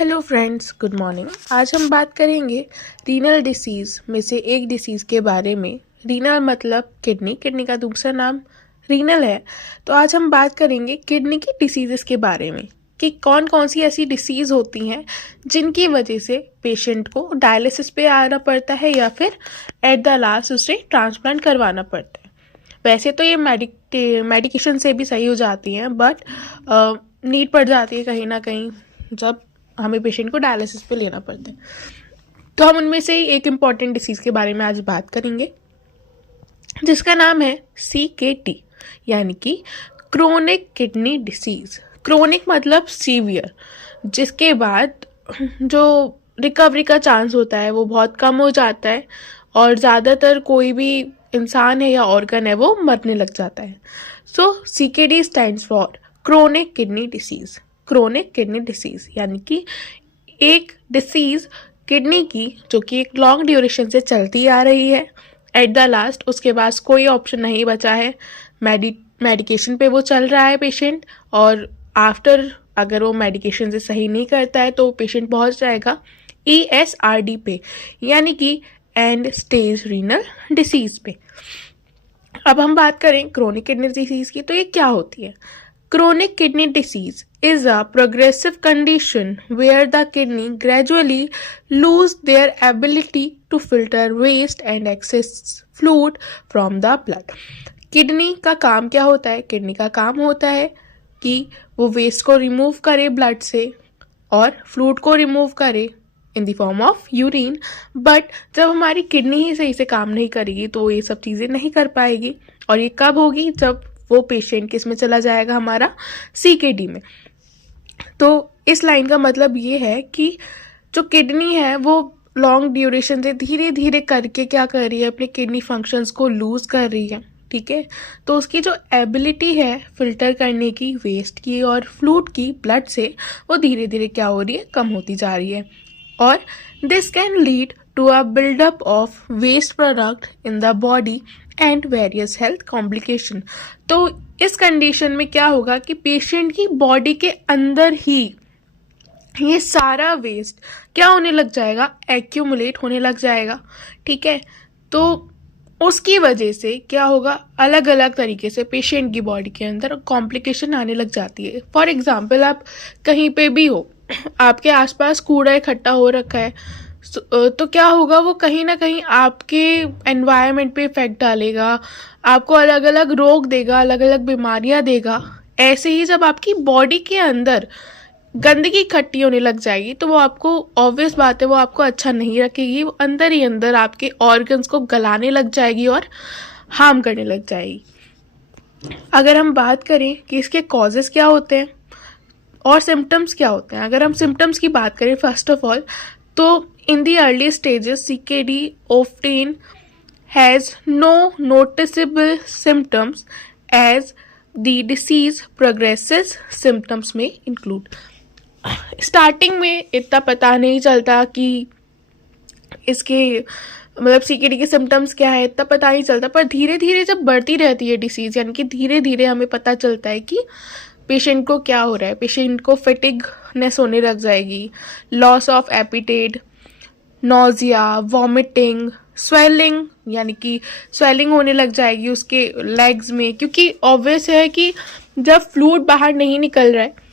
Hello friends, good morning. आज हम बात करेंगे रीनल डिसीज़ में से एक डिसीज़ के बारे में। रीनल मतलब किडनी, किडनी का दूसरा नाम रीनल है। तो आज हम बात करेंगे किडनी की डिसीज़ेस के बारे में कि कौन कौन सी ऐसी डिसीज़ होती हैं जिनकी वजह से पेशेंट को डायलिसिस पे आना पड़ता है या फिर एट द लास्ट उसे ट्रांसप्लांट करवाना पड़ता है। वैसे तो ये मेडिकेशन से भी सही हो जाती हैं, बट नीड पड़ जाती है कहीं ना कहीं जब हमें पेशेंट को डायलिसिस पे लेना पड़ता है। तो हम उनमें से ही एक इम्पॉर्टेंट डिसीज़ के बारे में आज बात करेंगे जिसका नाम है CKD यानी कि क्रोनिक किडनी डिसीज़। क्रोनिक मतलब सीवियर, जिसके बाद जो रिकवरी का चांस होता है वो बहुत कम हो जाता है और ज़्यादातर कोई भी इंसान है या ऑर्गन है वो मरने लग जाता है। सो CKD stands for chronic kidney disease. Chronic kidney disease यानी कि एक डिसीज़ किडनी की जो कि एक लॉन्ग ड्यूरेशन से चलती आ रही है। एट द लास्ट उसके पास कोई ऑप्शन नहीं बचा है, मेडिकेशन पे वो चल रहा है पेशेंट, और आफ्टर अगर वो मेडिकेशन से सही नहीं करता है तो पेशेंट पहुंच जाएगा ESRD पे यानी कि एंड स्टेज रीनल डिसीज़ पे। अब हम बात करें क्रोनिक किडनी डिसीज़ की, तो ये क्या होती है। Chronic kidney disease is a progressive condition where the kidney gradually lose their ability to filter waste and excess fluid from the blood. Kidney का काम क्या होता है? किडनी का काम होता है कि वो वेस्ट को रिमूव करे ब्लड से और फ्लूइड को रिमूव करे in the form of urine. But जब हमारी किडनी ही सही से काम नहीं करेगी तो ये सब चीज़ें नहीं कर पाएगी, और ये कब होगी? जब वो पेशेंट किस में चला जाएगा? हमारा CKD में। तो इस लाइन का मतलब ये है कि जो किडनी है वो लॉन्ग ड्यूरेशन से धीरे धीरे करके क्या कर रही है, अपने किडनी फंक्शंस को लूज कर रही है। ठीक है, तो उसकी जो एबिलिटी है फिल्टर करने की वेस्ट की और फ्लूइड की ब्लड से, वो धीरे धीरे क्या हो रही है? कम होती जा रही है। और this can lead to a buildup of waste product in the body and various health complication. तो इस कंडीशन में क्या होगा कि पेशेंट की बॉडी के अंदर ही ये सारा वेस्ट क्या होने लग जाएगा? एक्यूमुलेट होने लग जाएगा। ठीक है, तो उसकी वजह से क्या होगा? अलग अलग तरीके से पेशेंट की बॉडी के अंदर कॉम्प्लिकेशन आने लग जाती है। फॉर एग्जाम्पल, आप कहीं पे भी हो, आपके आसपास कूड़ा इकट्ठा हो रखा है, तो क्या होगा? वो कहीं ना कहीं आपके एनवायरनमेंट पे इफेक्ट डालेगा, आपको अलग अलग रोग देगा, अलग अलग बीमारियां देगा। ऐसे ही जब आपकी बॉडी के अंदर गंदगी इकट्ठी होने लग जाएगी तो वो आपको, ऑब्वियस बात है, वो आपको अच्छा नहीं रखेगी। वो अंदर ही अंदर आपके ऑर्गन्स को गलाने लग जाएगी और हार्म करने लग जाएगी। अगर हम बात करें कि इसके कॉजेस क्या होते हैं और सिम्टम्स क्या होते हैं, अगर हम सिम्टम्स की बात करें फर्स्ट ऑफ ऑल, तो in the early stages, CKD often has no noticeable symptoms. As the disease progresses, symptoms may include. Starting में इतना पता नहीं चलता कि इसके मतलब CKD के सिम्टम्स क्या है, इतना पता नहीं चलता, पर धीरे धीरे जब बढ़ती रहती है डिसीज़, यानी कि धीरे धीरे हमें पता चलता है कि पेशेंट को क्या हो रहा है। पेशेंट को फेटिगनेस होने लग जाएगी, loss of epithet, nausea, vomiting, swelling, यानी कि स्वेलिंग होने लग जाएगी उसके लेग्स में, क्योंकि ऑब्वियस है कि जब फ्लूइड बाहर नहीं निकल रहा है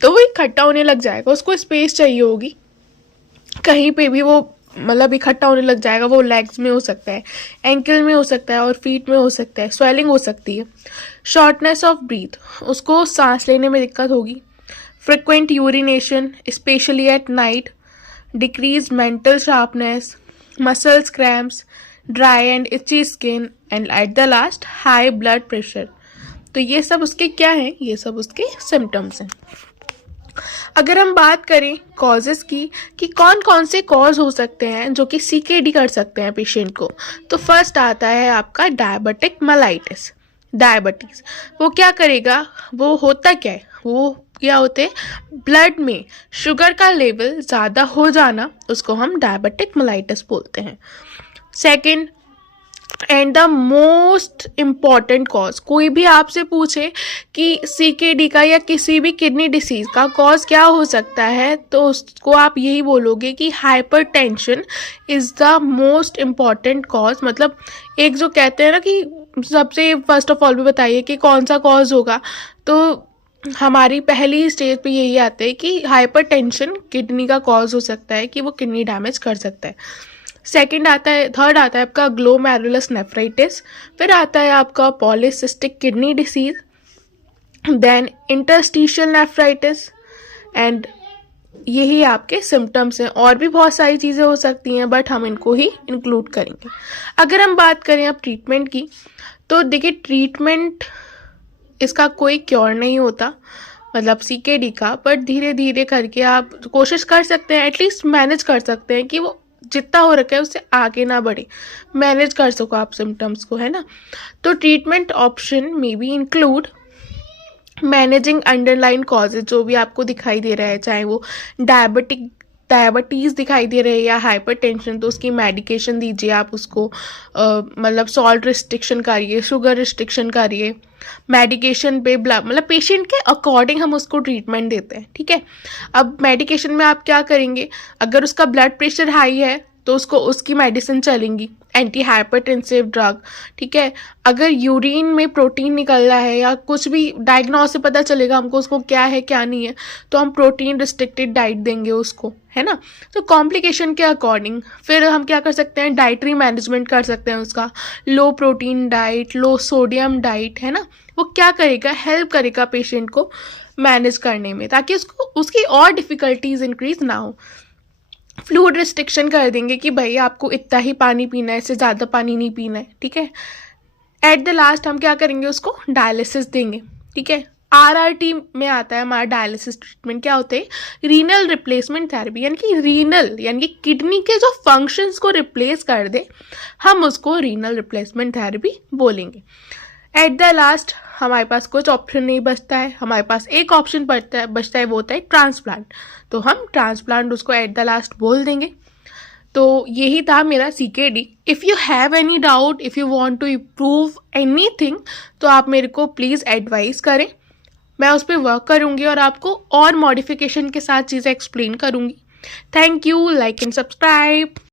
तो वो इकट्ठा होने लग जाएगा, उसको स्पेस चाहिए होगी। कहीं पे भी वो मतलब इकट्ठा होने लग जाएगा। वो लेग्स में हो सकता है, एंकल में हो सकता है और फीट में हो सकता है। स्वेलिंग हो सकती है। शॉर्टनेस ऑफ ब्रीथ, उसको सांस लेने में दिक्कत होगी। Frequent urination specially at night, decreased mental sharpness, muscles cramps, dry and itchy skin, and at the last high blood pressure। तो ये सब उसके क्या हैं? ये सब उसके सिम्टम्स हैं। अगर हम बात करें कॉजेस की कि कौन कौन से कॉज हो सकते हैं जो कि CKD कर सकते हैं पेशेंट को, तो फर्स्ट आता है आपका डायबिटिक मेलाइटिस। डायबिटीज वो क्या करेगा? वो होता क्या है? वो क्या होते हैं? ब्लड में शुगर का लेवल ज़्यादा हो जाना, उसको हम डायबिटिक मेलाइटिस बोलते हैं। Second, and the most important cause, कोई भी आपसे पूछे कि सीकेडी का या किसी भी किडनी डिसीज का कॉज क्या हो सकता है, तो उसको आप यही बोलोगे कि hypertension is the most important cause. मतलब एक जो कहते हैं ना कि सबसे फर्स्ट ऑफ ऑल भी बताइए कि कौन सा कॉज होगा, तो हमारी पहली स्टेज पे यही आता है कि हाइपरटेंशन किडनी का कॉज हो सकता है, कि वो किडनी डैमेज कर सकता है। सेकंड आता है, थर्ड आता है आपका ग्लोमेरुलस नेफ्राइटिस, फिर आता है आपका polycystic kidney disease, then interstitial nephritis, and यही आपके सिम्टम्स हैं। और भी बहुत सारी चीज़ें हो सकती हैं, बट हम इनको ही इंक्लूड करेंगे। अगर हम बात करें अब ट्रीटमेंट की, तो देखिए ट्रीटमेंट इसका कोई क्योर नहीं होता, मतलब सीकेडी का, बट धीरे धीरे करके आप कोशिश कर सकते हैं, एटलीस्ट मैनेज कर सकते हैं कि वो जितना हो रखा है उससे आगे ना बढ़े, मैनेज कर सको आप सिम्टम्स को, है ना। तो ट्रीटमेंट ऑप्शन में be include managing underline causes, जो भी आपको दिखाई दे रहा है, चाहे वो डायबिटीज़ दिखाई दे रही है या हाइपरटेंशन, तो उसकी मेडिकेशन दीजिए आप उसको, मतलब सॉल्ट रिस्ट्रिक्शन करिए, शुगर रिस्ट्रिक्शन करिए, मेडिकेशन पे मतलब पेशेंट के अकॉर्डिंग हम उसको ट्रीटमेंट देते हैं, ठीक है। अब मेडिकेशन में आप क्या करेंगे, अगर उसका ब्लड प्रेशर हाई है तो उसको उसकी मेडिसिन चलेंगी, एंटी हाइपरटेंसिव ड्रग, ठीक है। अगर यूरिन में प्रोटीन निकल रहा है या कुछ भी, डायग्नोस से पता चलेगा हमको उसको क्या है क्या नहीं है, तो हम प्रोटीन रिस्ट्रिक्टेड डाइट देंगे उसको, है ना। तो कॉम्प्लिकेशन के अकॉर्डिंग फिर हम क्या कर सकते हैं, डाइटरी मैनेजमेंट कर सकते हैं उसका, लो प्रोटीन डाइट, लो सोडियम डाइट, है ना। वो क्या करेगा, हेल्प करेगा पेशेंट को मैनेज करने में, ताकि उसको उसकी और डिफ़िकल्टीज इंक्रीज ना हो। फ्लूइड रिस्ट्रिक्शन कर देंगे कि भाई आपको इतना ही पानी पीना है, इससे ज़्यादा पानी नहीं पीना है, ठीक है। एट द लास्ट हम क्या करेंगे, उसको डायलिसिस देंगे, ठीक है। आरआरटी में आता है हमारा डायलिसिस ट्रीटमेंट, क्या होते हैं, रीनल रिप्लेसमेंट थेरेपी, यानी कि रीनल यानी कि किडनी के जो फंक्शंस को रिप्लेस कर दे, हम उसको रीनल रिप्लेसमेंट थेरेपी बोलेंगे। एट द लास्ट हमारे पास कुछ ऑप्शन नहीं बचता है, हमारे पास एक ऑप्शन बचता है वो होता है ट्रांसप्लांट, तो हम ट्रांसप्लांट उसको एट द लास्ट बोल देंगे। तो यही था मेरा CKD. If you have any doubt, if you want to improve anything, तो आप मेरे को प्लीज़ एडवाइस करें, मैं उस पर वर्क करूँगी और आपको और मॉडिफिकेशन के साथ चीज़ें एक्सप्लेन करूँगी। Thank you, like and subscribe.